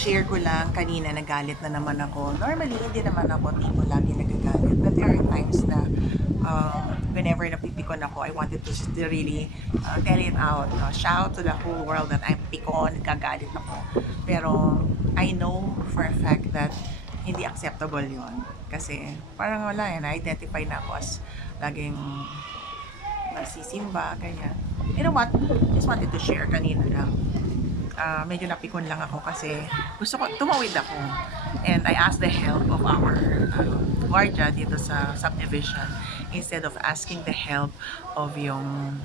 share ko lang, kanina nagalit na naman ako. Normally, hindi naman ako tipo lagi nagagalit. But there are times na whenever napipikon ako, I wanted to really tell it out. Shout to the whole world that I'm pikon, nagagalit ako. Pero I know for a fact that hindi acceptable yon. Kasi parang wala yan, na-identify na ako as laging nagsisimba, ganyan. You know what? Just wanted to share kanina lang. Medyo napikon lang ako kasi gusto ko, tumawid ako. And I asked the help of our guardia dito sa subdivision instead of asking the help of yung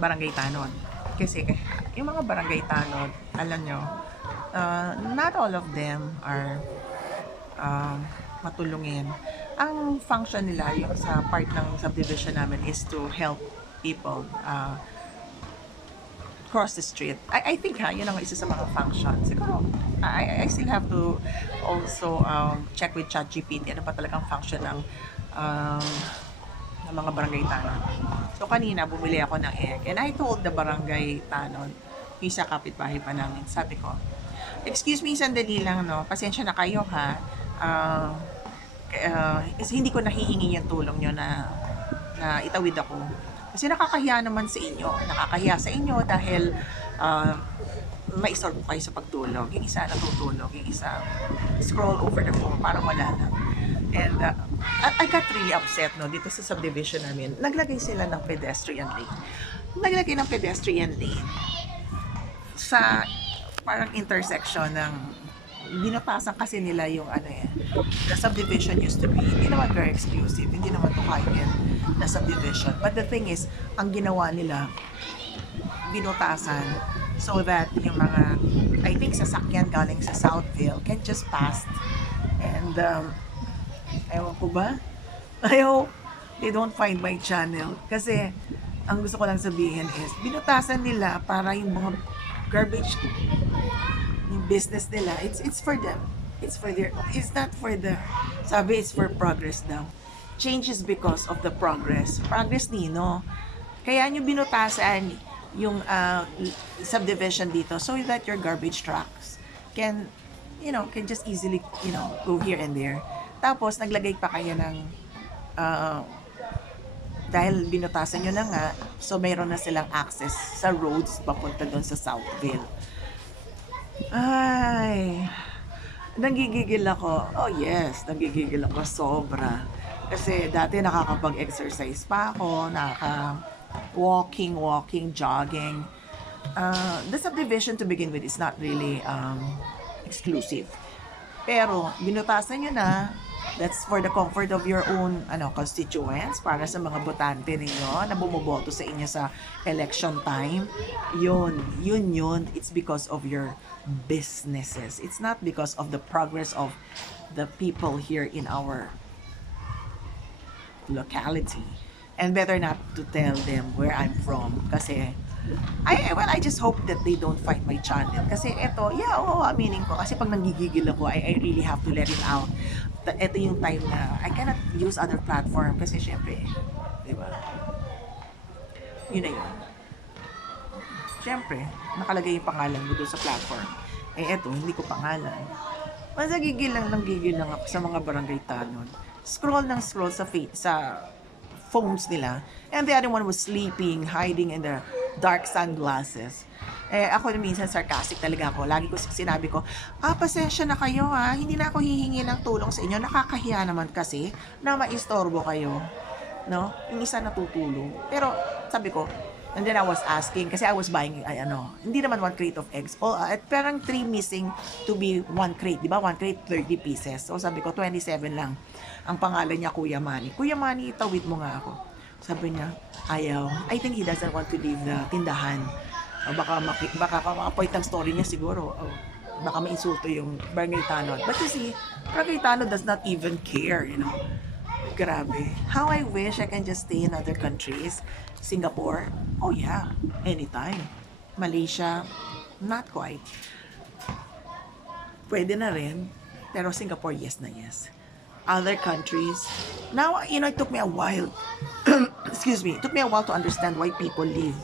barangay tanod. Kasi yung mga barangay tanod, alam nyo, not all of them are matulungin. Ang function nila, yung sa part ng subdivision namin is to help people cross the street. I think yun ang isa sa mga function. Siguro, I still have to also check with ChatGPT ano pa talagang function ng mga barangay tanod. So kanina bumili ako ng egg and I told the barangay tanod, isa kapitbahay pa namin, sabi ko, excuse me, sandali lang, no, pasensya na kayo ha, hindi ko nahihingi yung tulong nyo na itawid ako. Kasi nakakahiya naman sa inyo. Nakakahiya sa inyo dahil maistorbo kayo sa pagtulog. Yung isa natutulog, yung isa scroll over the phone, parang wala lang. And I got really upset, no, dito sa subdivision namin. Naglagay sila ng pedestrian lane. Naglagay ng pedestrian lane sa parang intersection ng binutasan kasi nila yung the subdivision used to be, hindi naman very exclusive, hindi naman to high-end na subdivision. But the thing is, ang ginawa nila, binutasan so that yung mga, I think sasakyan galing sa Southville can just pass. And ewan ko ba? I hope they don't find my channel. Kasi ang gusto ko lang sabihin is, binutasan nila para yung mga garbage, yung business nila, it's for them. It's for their, it's not for the, sabi it's for progress daw. Change is because of the progress. Progress nino. Kaya nyo binutasan yung subdivision dito so that your garbage trucks can, can just easily, go here and there. Tapos, naglagay pa kayo ng, dahil binutasan nyo na nga, so mayroon na silang access sa roads papunta doon sa Southville. Ay, nanggigigil ako. Oh yes, nanggigigil ako sobra. Kasi dati nakakapag-exercise pa ako, walking, jogging. The subdivision to begin with is not really exclusive. Pero binutasan nyo na, that's for the comfort of your own constituents, para sa mga botante ninyo na bumoboto sa inyo sa election time. Yun. It's because of your businesses. It's not because of the progress of the people here in our locality. And better not to tell them where I'm from kasi I just hope that they don't find my channel. Kasi eto, aminin ko. Kasi pag nanggigigil ako, I really have to let it out. Ito yung time na I cannot use other platform kasi syempre, di ba? Yun na yun. Syempre, nakalagay yung pangalan mo doon sa platform. Eto, hindi ko pangalan. Mas nagigil lang ako sa mga barangay tanod. Scroll sa phones nila. And the other one was sleeping, hiding in the dark sunglasses. Ako minsan sarcastic talaga ako. Lagi ko sinabi ko, pasensya na kayo ha. Hindi na ako hihingi ng tulong sa inyo. Nakakahiya naman kasi na maistorbo kayo. No? Yung isa natutulong. Pero sabi ko, and then I was asking, kasi I was buying, hindi naman 1 crate of eggs. Parang 3 missing to be 1 crate. Diba? 1 crate, 30 pieces. So sabi ko, 27 lang. Ang pangalan niya, Kuya Manny. Kuya Manny, tawid mo nga ako. Sabi niya, ayaw. I think he doesn't want to leave the tindahan. Baka ma-point ang story niya siguro. Baka ma-insulto yung barangay tanod. But you see, barangay tanod does not even care, Grabe. How I wish I can just stay in other countries. Singapore, oh yeah, anytime. Malaysia, not quite. Pwede na rin, pero Singapore, yes na yes. Other countries, now, it took me a while, it took me a while to understand why people leave.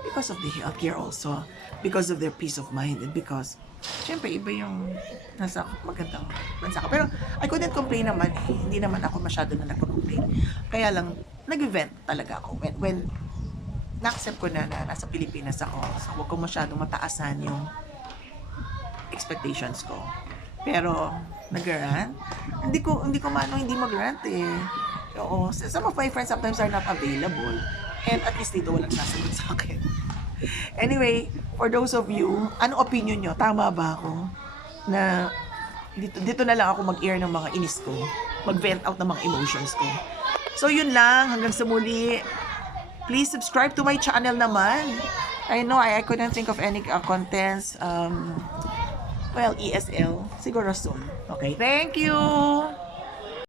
Because of the healthcare also, because of their peace of mind, and because, syempre iba yung nasa magandang bansa ka. Pero I couldn't complain naman eh. Hindi naman ako masyado na nagko-complain. Kaya lang, nag-event talaga ako. When na-accept ko na nasa Pilipinas ako. So, huwag ko masyadong mataasan yung expectations ko. Pero, nag-rant? Hindi ko hindi mag-rant eh. Oo. Some of my friends sometimes are not available. And at least dito walang sasagot sa akin. Anyway, for those of you, anong opinion nyo? Tama ba ako? Na dito na lang ako mag-air ng mga inis ko. Mag-vent out ng mga emotions ko. So yun lang, hanggang sa muli. Please subscribe to my channel naman. I know I couldn't think of any contents. Well, ESL. Siguro soon. Okay, thank you!